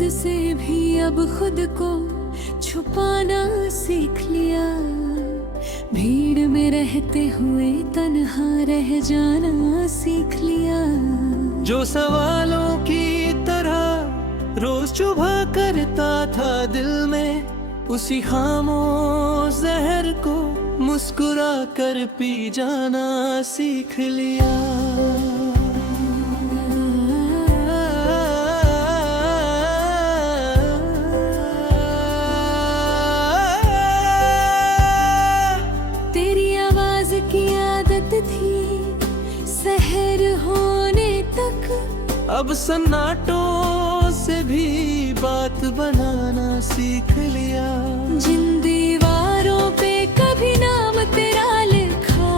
खुद से भी अब खुद को छुपाना सीख लिया। भीड़ में रहते हुए तन्हा रह जाना सीख लिया। जो सवालों की तरह रोज चुभा करता था दिल में, उसी खामोश जहर को मुस्कुरा कर पी जाना सीख लिया। तेरी आवाज की आदत थी सहर होने तक, अब सन्नाटों से भी बात बनाना सीख लिया। जिन दीवारों पे कभी नाम तेरा लिखा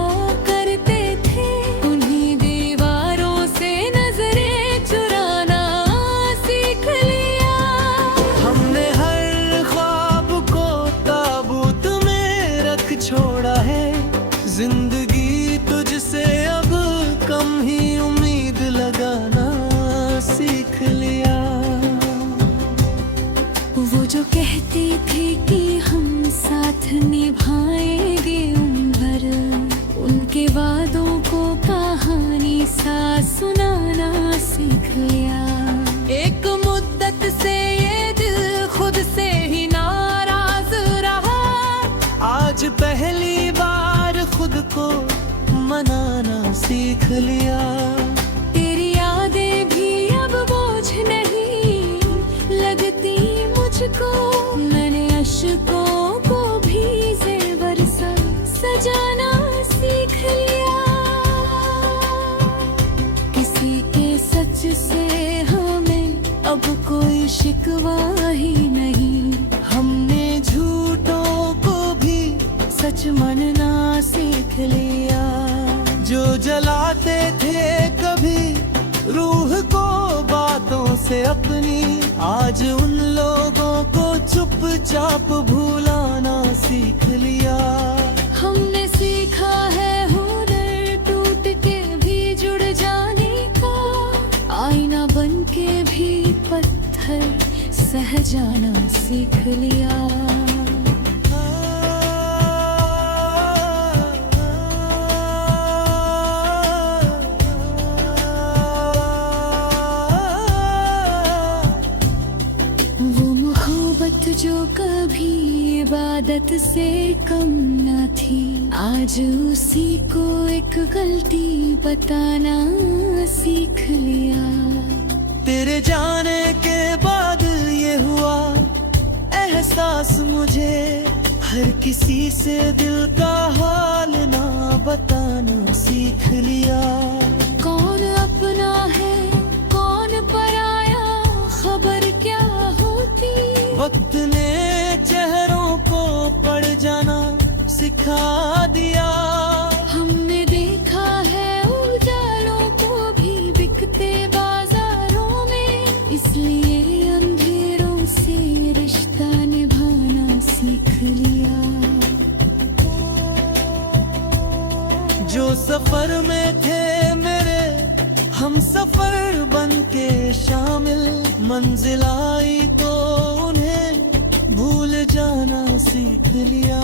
करते थे, उन्हीं दीवारों से नजरें चुराना सीख लिया। हमने हर ख्वाब को ताबूत में रख छोड़ा है, जिंदगी तुझसे अब कम ही उम्मीद लगाना सीख लिया। वो जो कहती थी कि हम साथ निभाएंगे उम्र, उनके वादों को कहानी सा सुनाना सीख लिया। एक मुद्दत से ये दिल खुद से ही नाराज रहा, आज पहली बार खुद को मनाना सीख लिया। तेरी यादें भी अब बोझ नहीं लगती मुझको, मैंने अश्कों को भी ज़ेवर सा सजाना सीख लिया। किसी के सच से हमें अब कोई शिकवा ही नहीं, हमने झूठों को भी सच मानना सीख लिया। जो जलाते थे कभी रूह को बातों से अपनी, आज उन लोगों को चुपचाप भुलाना सीख लिया। हमने सीखा है हुनर टूट के भी जुड़ जाने का, आईना बन के भी पत्थर सह जाना सीख लिया। जो कभी इबादत से कम न थी, आज उसी को एक गलती बताना सीख लिया। तेरे जाने के बाद ये हुआ एहसास मुझे, हर किसी से दिल का हाल ना बताना सीख लिया। कौन अपना है कौन पराया, खबर क्या होती, वक्त ने चेहरों को पड़ जाना सिखा दिया। हमने देखा है उजालों को भी बिकते बाजारों में, इसलिए अंधेरों से रिश्ता निभाना सीख लिया। जो सफर में थे मेरे हम सफर बन के शामिल, मंजिल आई तो उन्हें भूल जाना सीख लिया।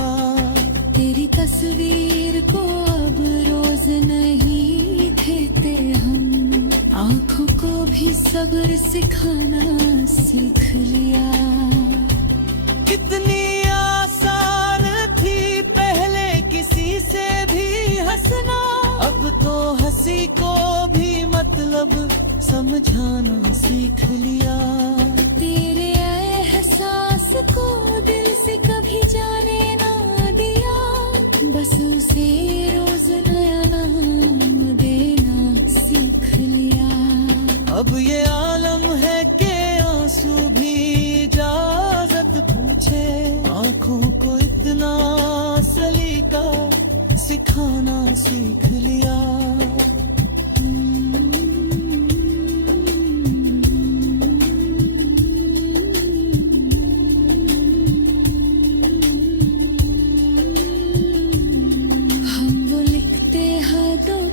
तेरी तस्वीर को अब रोज नहीं देते हम, आँखों को भी सब्र सिखाना सीख लिया। कितनी आसान थी पहले किसी से भी हंसना, अब तो हंसी को भी मतलब समझाना सीख लिया। तेरे एहसास को दिल से कभी जाने ना दिया, बस उसे रोज नया नाम देना सीख लिया। अब ये आलम है कि आंसू भी इजाजत पूछे, आंखों को इतना सलीका सिखाना सीख लिया।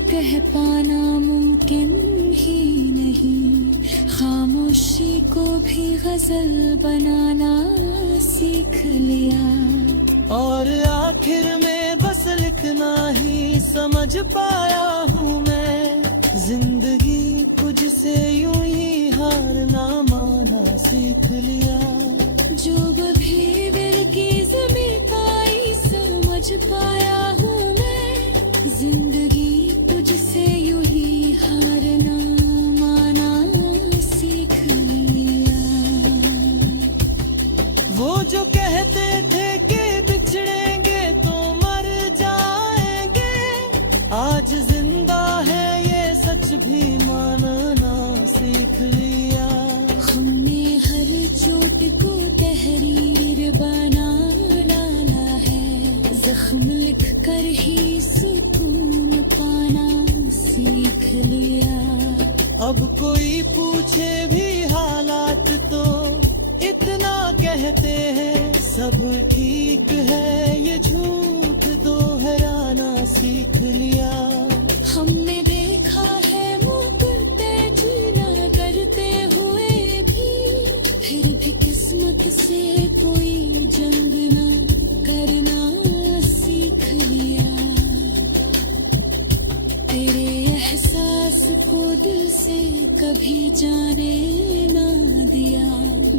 कह पाना मुमकिन ही नहीं, खामोशी को भी गजल बनाना सीख लिया। और आखिर में बस लिखना ही समझ पाया हूँ मैं, जिंदगी तुझसे यूं ही हारना माना सीख लिया। जो भी दिल की ज़मीं पाई समझ पाया हूँ मैं, जिंदगी तुझसे यूं ही हारना माना सीख लिया। वो जो कहते थे कि बिछड़ेंगे तो मर जाएंगे, आज जिंदा है ये सच भी मानना सीख लिया। हमने हर चोट को तहरीर बना डाला है, जख्म लिख कर ही सुकून पाना सीख लिया। अब कोई पूछे भी हालात तो इतना कहते हैं सब ठीक है, ये झूठ दोहराना सीख लिया। हमने देखा है मुकद्दे जीना करते हुए भी, फिर भी किस्मत से कोई जंग ना करना सीख लिया। तेरे एहसास को दिल से कभी जाने ना दिया,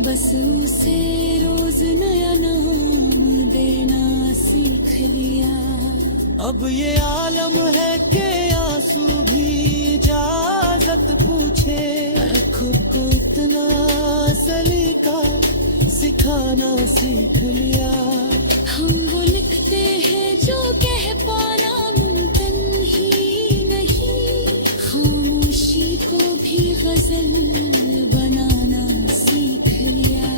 बस उसे रोज नया नाम देना सीख लिया। अब ये आलम है कि आंसू भी इजाजत पूछे, खुद को इतना सलीका सिखाना सीख लिया। हम वो लिखते हैं जो कह पाना मुमकिन ही नहीं, खामोशी को भी गजल बनाना सीख लिया।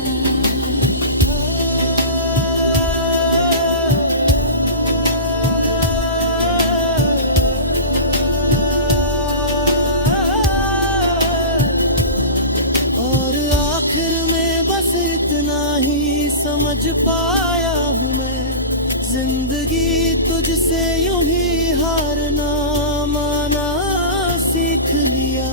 और आखिर में बस इतना ही समझ पाया हूँ मैं, जिंदगी तुझसे यूं ही हारना माना सीख लिया।